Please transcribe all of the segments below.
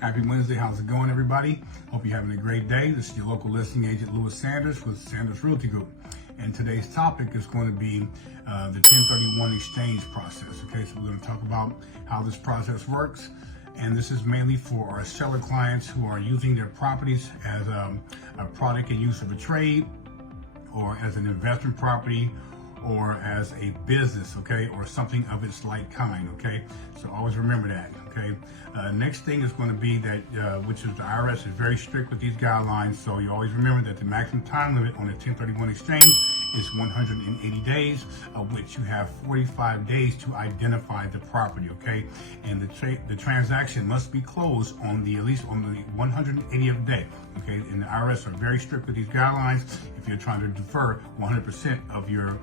Happy Wednesday. How's it going, everybody? Hope you're having a great day. This is your local listing agent, Lewis Sanders with Sanders Realty Group. And today's topic is going to be the 1031 exchange process. Okay, so we're going to talk about how this process works. And this is mainly for our seller clients who are using their properties as a product and use of a trade, or as an investment property, or as a business, okay, or something of its like kind, okay? So always remember that, okay? Next thing is going to be that, which is the IRS is very strict with these guidelines, so you always remember that the maximum time limit on a 1031 exchange is 180 days, of which you have 45 days to identify the property, okay? And the transaction must be closed on at least on the 180th day, okay? And the IRS are very strict with these guidelines. If you're trying to defer 100% of your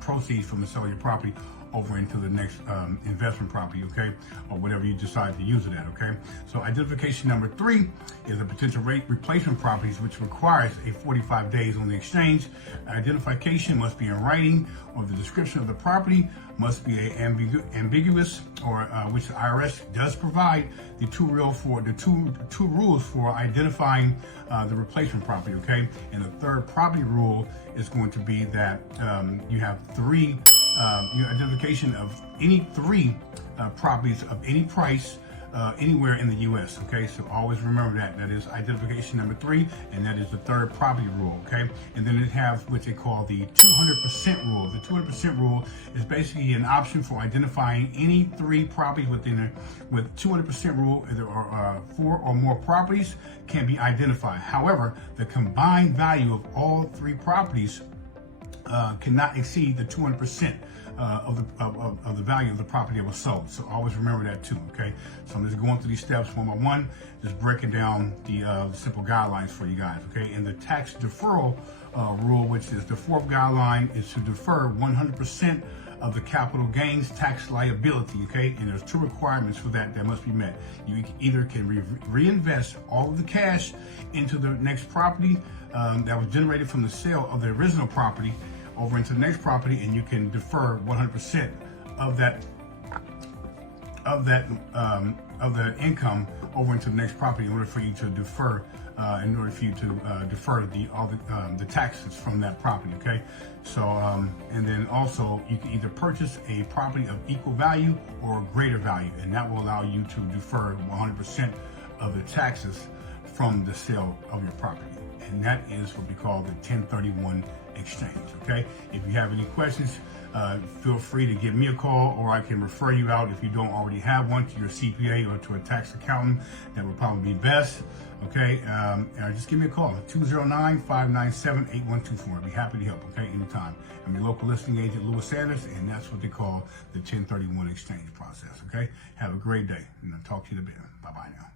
proceeds from the sale of your property over into the next investment property, okay, or whatever you decide to use it at, okay? So identification number 3 is a potential rate replacement properties, which requires a 45 days on the exchange. Identification must be in writing, or the description of the property must be ambiguous, or which the IRS does provide the two rules for identifying the replacement property, okay? And the third property rule is going to be that you have your identification of any 3 properties of any price anywhere in the U.S., okay? So always remember that. That is identification number 3, and that is the third property rule, okay? And then it has what they call the 200% rule. The 200% rule is basically an option for identifying any 3 properties with 200% rule. There are 4 or more properties can be identified. However, the combined value of all 3 properties cannot exceed the 200% of the value of the property that was sold. So always remember that too, okay? So I'm just going through these steps one by one, just breaking down the simple guidelines for you guys, okay? And the tax deferral rule, which is the 4th guideline, is to defer 100% of the capital gains tax liability, okay? And there's 2 requirements for that must be met. You either can reinvest all of the cash into the next property that was generated from the sale of the original property over into the next property, and you can defer 100% of that income over into the next property in order for you to defer the taxes from that property, okay? So and then also you can either purchase a property of equal value or greater value, and that will allow you to defer 100% of the taxes from the sale of your property. And that is what we call the 1031 exchange, okay? If you have any questions, feel free to give me a call, or I can refer you out, if you don't already have one, to your CPA or to a tax accountant. That would probably be best, okay? Just give me a call, 209-597-8124. I'd be happy to help, okay, anytime. I'm your local listing agent, Lewis Sanders, and that's what they call the 1031 exchange process, okay? Have a great day, and I'll talk to you in a bit. Bye-bye now.